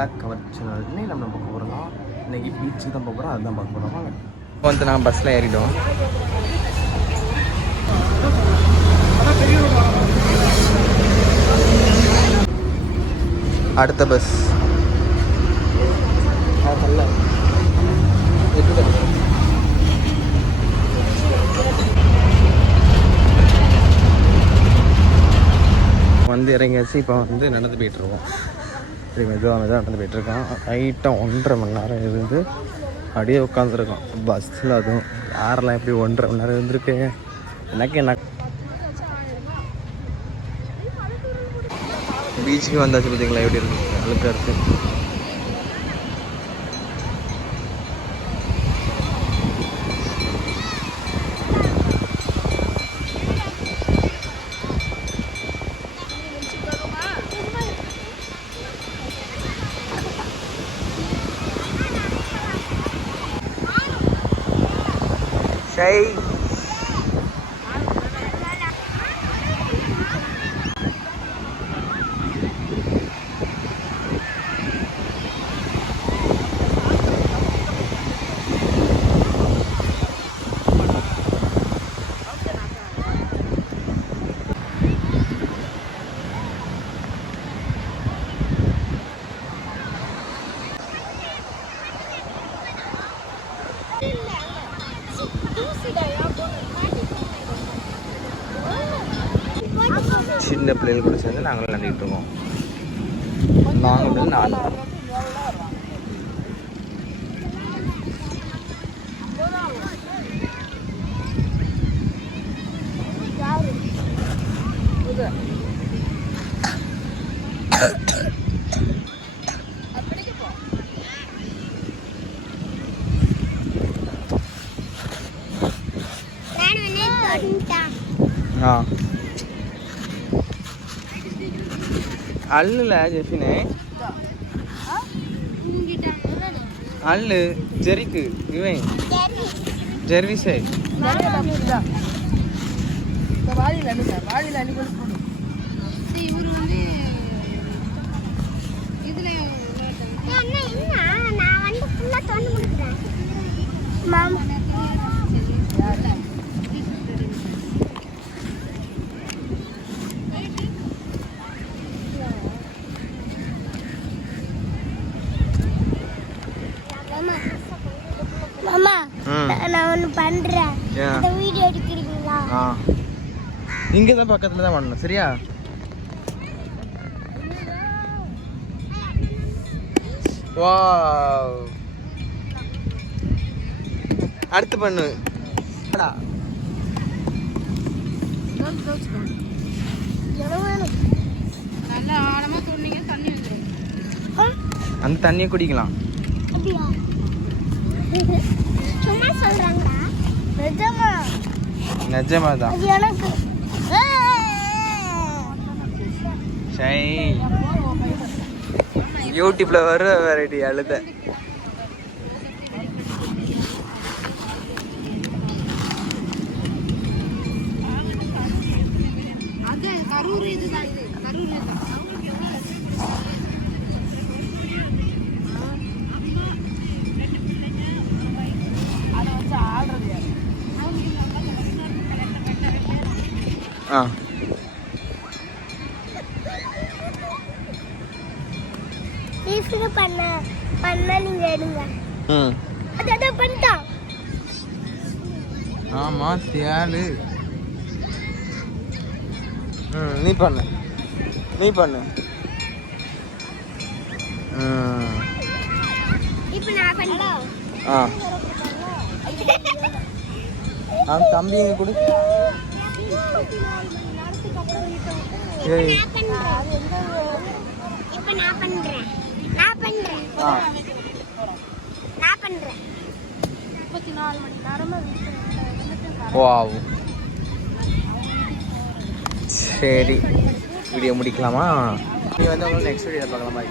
Back cover channel. இன்னைக்கு நம்ம பார்க்க போகிறோம், இன்னைக்கு பீச்சுக்கு தான் போகிறோம், அதுதான் பார்க்க போகிறோம். வாங்க இப்போ வந்து நான் பஸ்ஸில் ஏறிடுவோம். அடுத்த பஸ் வந்து இறங்கியாச்சு. இப்போ வந்து நடந்து போயிட்டுருக்கோம். சரி, மெதுவாக நடந்து போயிட்டுருக்கோம். லைட்டாக 1.5 மணி நேரம் இருந்து அப்படியே உட்காந்துருக்கோம் பஸ்ஸில். அதுவும் யாரெல்லாம் எப்படி 1.5 மணி நேரம் இருந்திருக்கு. எனக்கு என்ன பீச்சுக்கு வந்தாச்சு பார்த்தீங்களா, எப்படி இருக்கு, அழுக்காக இருக்குது. சின்ன பிள்ளைகள் கூட சேர்ந்து நாங்களும் விளையாண்டுக்கிட்டு இருக்கோம். நாங்கள் 4 அல்லுல ஜெஃபினே அல்லு ஜெரிக்கு இவன் ஜெர்விசை மாமா, நான் ஒன்று பண்ணுறேன். இந்த வீடியோ எடுக்கிறீங்களா? இங்கே தான் பக்கத்தில் தான் பண்ணணும், சரியா? வாவ், அடுத்து பண்ணு. அந்த தண்ணியை குடிக்கலாம். சும்மா சொல்றாங்கடா, நிஜமா நிஜமா தான். அது எனக்கு யூடியூப்ல வர வெரைட்டி அழுத. பண்ண நீங்க எடுங்க. அத பண்ணிட்டா. ஆமா தியாலு. நீ பண்ணு. இப்போ நான் பண்ணலாம். தம்பி கொடு. இப்போ நான் பண்றேன். வாவ், சரி வீடியோ முடிக்கலாமா? நீ வந்து உங்களுக்கு நெக்ஸ்ட் வீடியோ பார்க்கலாம். பாய்.